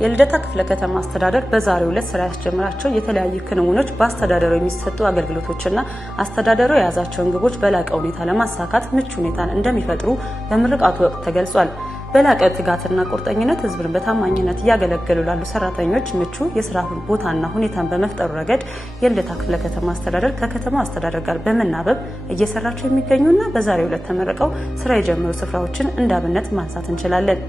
የልደታ ክፍለ ከተማ አስተዳደር በዛሬው ዕለት ስራ ያስጀመራቸው የተለያዩ ክንውኖች በአስተዳደሩ የሚሰጡ አገልግሎቶችና አስተዳደሩ የያዛቸውን ግቦች በላቀ ሁኔታ ለማሳካት ምቹ ሁኔታን እንደሚፈጥሩ በምርቃቱ ወቅት ተገልጿል። በላቀ ትጋትና ቁርጠኝነት ህዝብን በታማኝነት እያገለገሉ ላሉ ሰራተኞች ምቹ የስራ ቦታና ሁኔታን በመፍጠሩ ረገድ የልደታ ክፍለ ከተማ አስተዳደር ከከተማው አስተዳደር ጋር በመናበብ እየሰራቸው የሚገኙና በዛሬው ዕለት ተመርቀው ስራ የጀመሩ ስፍራዎችን እንዳብነት ማንሳት እንችላለን።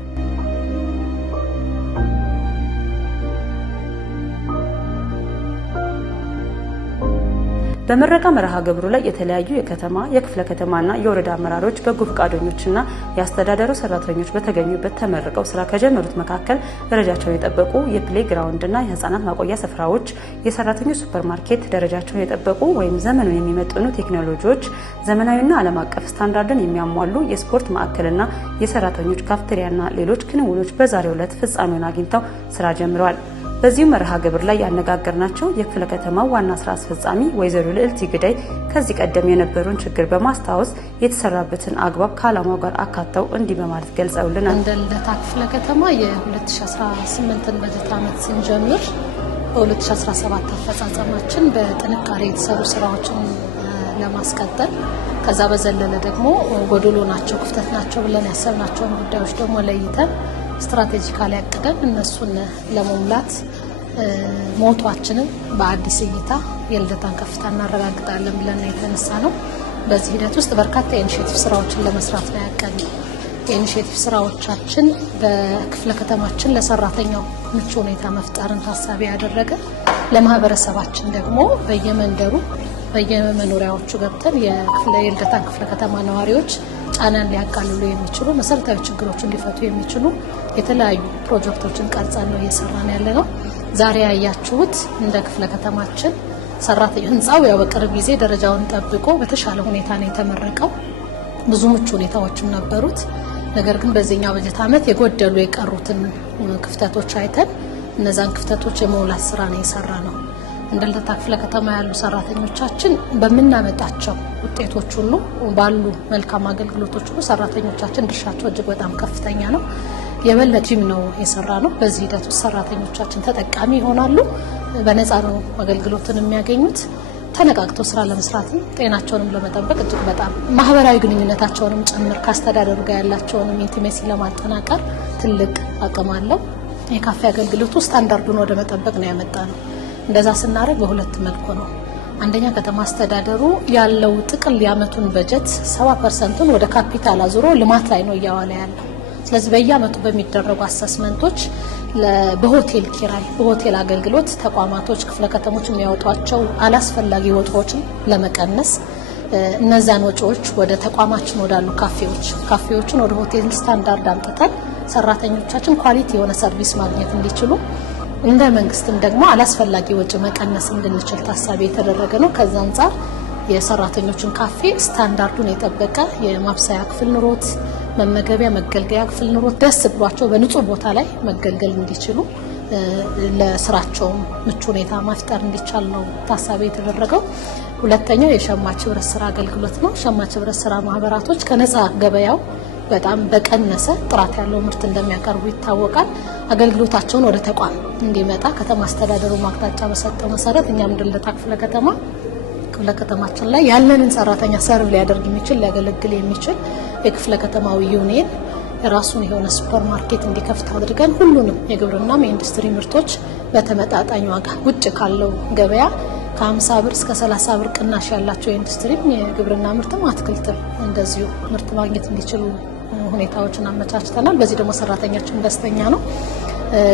በመረቃ መርሃ ግብሩ ላይ የተለያዩ የከተማ የክፍለ ከተማና የወረዳ አመራሮች በጎ ፈቃደኞችና የአስተዳደሩ ሰራተኞች በተገኙበት ተመርቀው ስራ ከጀመሩት መካከል ደረጃቸውን የጠበቁ የፕሌይ ግራውንድና የህፃናት ማቆያ ስፍራዎች፣ የሰራተኞች ሱፐርማርኬት፣ ደረጃቸውን የጠበቁ ወይም ዘመኑን የሚመጥኑ ቴክኖሎጂዎች፣ ዘመናዊና ዓለም አቀፍ ስታንዳርድን የሚያሟሉ የስፖርት ማዕከልና የሰራተኞች ካፍቴሪያና ሌሎች ክንውኖች በዛሬው ዕለት ፍጻሜውን አግኝተው ስራ ጀምረዋል። በዚሁ መርሃ ግብር ላይ ያነጋገርናቸው የክፍለ ከተማው ዋና ስራ አስፈጻሚ ወይዘሮ ልዕልት ግዳይ ከዚህ ቀደም የነበረውን ችግር በማስታወስ የተሰራበትን አግባብ ከዓላማው ጋር አካተው እንዲህ በማለት ገልጸውልናል። እንደ ልደታ ክፍለ ከተማ የ2018 በጀት ዓመት ስንጀምር በ2017 አፈጻጸማችን በጥንካሬ የተሰሩ ስራዎችን ለማስቀጠል ከዛ በዘለለ ደግሞ ጎደሎ ናቸው ክፍተት ናቸው ብለን ያሰብናቸውን ጉዳዮች ደግሞ ለይተን ስትራቴጂካሊ አቅደን እነሱን ለመሙላት ሞቷችንን በአዲስ እይታ የልደታን ከፍታ እናረጋግጣለን ብለን የተነሳ ነው። በዚህ ሂደት ውስጥ በርካታ የኢኒሼቲቭ ስራዎችን ለመስራት ነው ያቀድነው። የኢኒሼቲቭ ስራዎቻችን በክፍለ ከተማችን ለሰራተኛው ምቹ ሁኔታ መፍጠርን ታሳቢ ያደረገ ለማህበረሰባችን ደግሞ በየመንደሩ በየመኖሪያዎቹ ገብተን የልደታን ክፍለ ከተማ ነዋሪዎች ጫናን ሊያቃልሉ የሚችሉ መሰረታዊ ችግሮችን ሊፈቱ የሚችሉ የተለያዩ ፕሮጀክቶችን ቀርጸን ነው እየሰራን ያለነው። ዛሬ ያያችሁት እንደ ክፍለ ከተማችን ሰራተኛ ህንጻው ያው በቅርብ ጊዜ ደረጃውን ጠብቆ በተሻለ ሁኔታ ነው የተመረቀው። ብዙ ምቹ ሁኔታዎችም ነበሩት። ነገር ግን በዚህኛው በጀት ዓመት የጎደሉ የቀሩትን ክፍተቶች አይተን እነዛን ክፍተቶች የመሙላት ስራ ነው የሰራነው። እንደ ልደታ ክፍለ ከተማ ያሉ ሰራተኞቻችን በመናመጣቸው ውጤቶች ሁሉ ባሉ መልካም አገልግሎቶች ሁሉ ሰራተኞቻችን ድርሻቸው እጅግ በጣም ከፍተኛ ነው። የበለጠም ነው የሰራነው። በዚህ ሂደት ውስጥ ሰራተኞቻችን ተጠቃሚ ይሆናሉ። በነፃ ነው አገልግሎትን የሚያገኙት። ተነቃቅተው ስራ ለመስራትም ጤናቸውንም ለመጠበቅ እጅግ በጣም ማህበራዊ ግንኙነታቸውንም ጭምር ካስተዳደሩ ጋር ያላቸውንም ኢንቲሜሲ ለማጠናከር ትልቅ አቅም አለው። የካፌ አገልግሎቱ ስታንዳርዱን ወደ መጠበቅ ነው ያመጣነው። እንደዛ ስናደርግ በሁለት መልኩ ነው። አንደኛ ከተማ አስተዳደሩ ያለው ጥቅል የዓመቱን በጀት 70%ን ወደ ካፒታል አዙሮ ልማት ላይ ነው እያዋለ ያለው። ስለዚህ በየዓመቱ በሚደረጉ አሰስመንቶች በሆቴል ኪራይ፣ በሆቴል አገልግሎት ተቋማቶች ክፍለ ከተሞች የሚያወጧቸው አላስፈላጊ ወጪዎችን ለመቀነስ እነዛን ወጪዎች ወደ ተቋማችን ወዳሉ ካፌዎችን ወደ ሆቴል ስታንዳርድ አምጥተን ሰራተኞቻችን ኳሊቲ የሆነ ሰርቪስ ማግኘት እንዲችሉ እንደ መንግስትም ደግሞ አላስፈላጊ ወጪ መቀነስ እንድንችል ታሳቢ የተደረገ ነው። ከዛ አንፃር የሰራተኞችን ካፌ ስታንዳርዱን የጠበቀ የማብሰያ ክፍል ኑሮት፣ መመገቢያ መገልገያ ክፍል ኑሮት ደስ ብሏቸው በንጹህ ቦታ ላይ መገልገል እንዲችሉ ለስራቸው ምቹ ሁኔታ መፍጠር እንዲቻል ነው ታሳቢ የተደረገው። ሁለተኛው የሸማች ህብረት ስራ አገልግሎት ነው። ሸማች ህብረት ስራ ማህበራቶች ከነፃ ገበያው በጣም በቀነሰ ጥራት ያለው ምርት እንደሚያቀርቡ ይታወቃል። አገልግሎታቸውን ወደ ተቋም እንዲመጣ ከተማ አስተዳደሩ ማቅጣጫ በሰጠው መሰረት እኛም እንደ ልደታ ክፍለ ከተማችን ላይ ያለንን ሰራተኛ ሰርቭ ሊያደርግ የሚችል ሊያገለግል የሚችል የክፍለ ከተማው ዩኒየን የራሱን የሆነ ሱፐርማርኬት እንዲከፍት አድርገን ሁሉንም የግብርናም የኢንዱስትሪ ምርቶች በተመጣጣኝ ዋጋ ውጭ ካለው ገበያ ከ50 ብር እስከ 30 ብር ቅናሽ ያላቸው የኢንዱስትሪም የግብርና ምርትም አትክልትም እንደዚሁ ምርት ማግኘት እንዲችሉ ሁኔታዎችን አመቻችተናል። በዚህ ደግሞ ሰራተኛችን ደስተኛ ነው።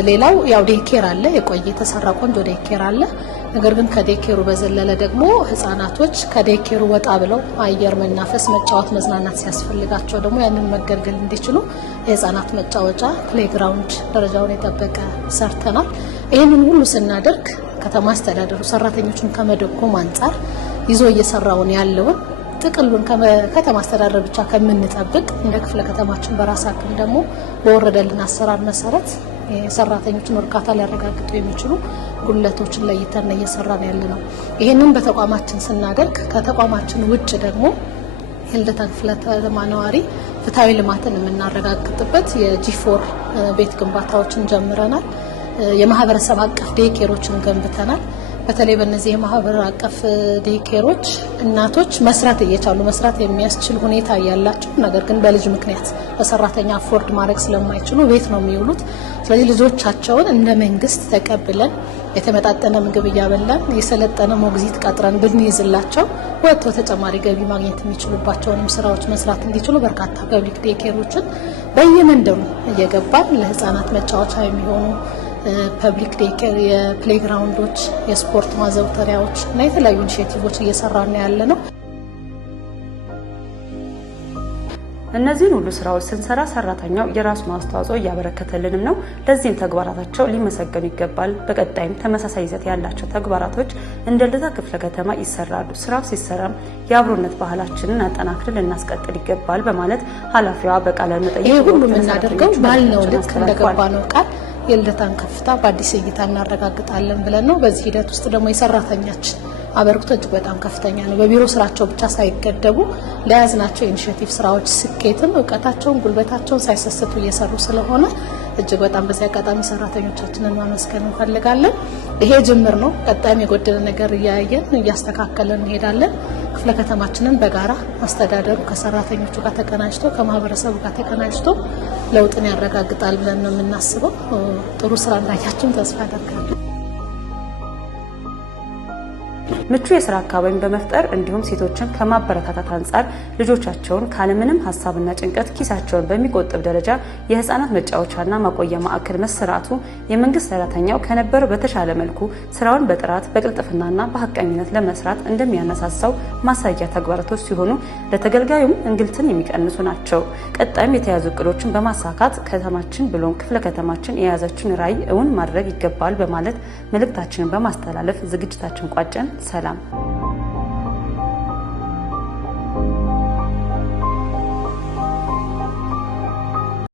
ሌላው ያው ዴኬር አለ፣ የቆየ የተሰራ ቆንጆ ዴኬር አለ። ነገር ግን ከዴኬሩ በዘለለ ደግሞ ህፃናቶች ከዴኬሩ ወጣ ብለው አየር መናፈስ፣ መጫወት፣ መዝናናት ሲያስፈልጋቸው ደግሞ ያንን መገልገል እንዲችሉ የህፃናት መጫወቻ ፕሌግራውንድ ደረጃውን የጠበቀ ሰርተናል። ይህንን ሁሉ ስናደርግ ከተማ አስተዳደሩ ሰራተኞችን ከመደጎም አንጻር ይዞ እየሰራውን ያለውን ጥቅሉን ከተማ አስተዳደር ብቻ ከምንጠብቅ እንደ ክፍለ ከተማችን በራስ አቅም ደግሞ በወረደልን አሰራር መሰረት የሰራተኞችን እርካታ ሊያረጋግጡ የሚችሉ ጉለቶችን ለይተን እየሰራን ያለነው። ይሄንን በተቋማችን ስናደርግ ከተቋማችን ውጭ ደግሞ የልደታ ክፍለ ከተማ ነዋሪ ፍትሃዊ ልማትን የምናረጋግጥበት የጂ4 ቤት ግንባታዎችን ጀምረናል። የማህበረሰብ አቀፍ ዴይኬሮችን ገንብተናል። በተለይ በእነዚህ የማህበር አቀፍ ዴይኬሮች እናቶች መስራት እየቻሉ መስራት የሚያስችል ሁኔታ ያላቸው ነገር ግን በልጅ ምክንያት በሰራተኛ አፎርድ ማድረግ ስለማይችሉ ቤት ነው የሚውሉት። ስለዚህ ልጆቻቸውን እንደ መንግስት ተቀብለን የተመጣጠነ ምግብ እያበላን የሰለጠነ ሞግዚት ቀጥረን ብንይዝላቸው ወጥተው ተጨማሪ ገቢ ማግኘት የሚችሉባቸውንም ስራዎች መስራት እንዲችሉ በርካታ ፐብሊክ ዴይኬሮችን በየመንደሩ እየገባን ለህፃናት መጫወቻ የሚሆኑ ፐብሊክ ዴይኬር፣ የፕሌግራውንዶች፣ የስፖርት ማዘውተሪያዎች እና የተለያዩ ኢኒሼቲቮች እየሰራን ያለ ነው። እነዚህን ሁሉ ስራዎች ስንሰራ ሰራተኛው የራሱን አስተዋጽኦ እያበረከተልንም ነው። ለዚህም ተግባራታቸው ሊመሰገኑ ይገባል። በቀጣይም ተመሳሳይ ይዘት ያላቸው ተግባራቶች እንደ ልደታ ክፍለ ከተማ ይሰራሉ። ስራው ሲሰራም የአብሮነት ባህላችንን አጠናክረን ልናስቀጥል ይገባል በማለት ኃላፊዋ በቃለ መጠይቅ ይህ ሁሉ የምናደርገው ባልነው ልክ እንደገባ ነው ቃል የልደታን ከፍታ በአዲስ እይታ እናረጋግጣለን ብለን ነው። በዚህ ሂደት ውስጥ ደግሞ የሰራተኛችን አበርክቶ እጅግ በጣም ከፍተኛ ነው። በቢሮ ስራቸው ብቻ ሳይገደቡ ለያዝናቸው ኢኒሼቲቭ ስራዎች ስኬትም እውቀታቸውን ጉልበታቸውን ሳይሰስቱ እየሰሩ ስለሆነ እጅግ በጣም በዚህ አጋጣሚ ሰራተኞቻችንን ማመስገን እንፈልጋለን። ይሄ ጅምር ነው። ቀጣይም የጎደለ ነገር እያየን እያስተካከለን እንሄዳለን። ክፍለ ከተማችንን በጋራ አስተዳደሩ ከሰራተኞቹ ጋር ተቀናጅቶ ከማህበረሰቡ ጋር ተቀናጅቶ ለውጥን ያረጋግጣል ብለን ነው የምናስበው። ጥሩ ስራ እንዳያችሁም ተስፋ አደርጋለሁ። ምቹ የስራ አካባቢን በመፍጠር እንዲሁም ሴቶችን ከማበረታታት አንጻር ልጆቻቸውን ካለምንም ሀሳብና ጭንቀት ኪሳቸውን በሚቆጥብ ደረጃ የህፃናት መጫወቻና ማቆያ ማዕከል መሰራቱ የመንግስት ሰራተኛው ከነበረው በተሻለ መልኩ ስራውን በጥራት በቅልጥፍናና በሀቀኝነት ለመስራት እንደሚያነሳሳው ማሳያ ተግባራቶች ሲሆኑ ለተገልጋዩም እንግልትን የሚቀንሱ ናቸው። ቀጣይም የተያዙ እቅዶችን በማሳካት ከተማችን ብሎም ክፍለ ከተማችን የያዘችውን ራዕይ እውን ማድረግ ይገባል በማለት መልእክታችንን በማስተላለፍ ዝግጅታችን ቋጨን። ሰላም።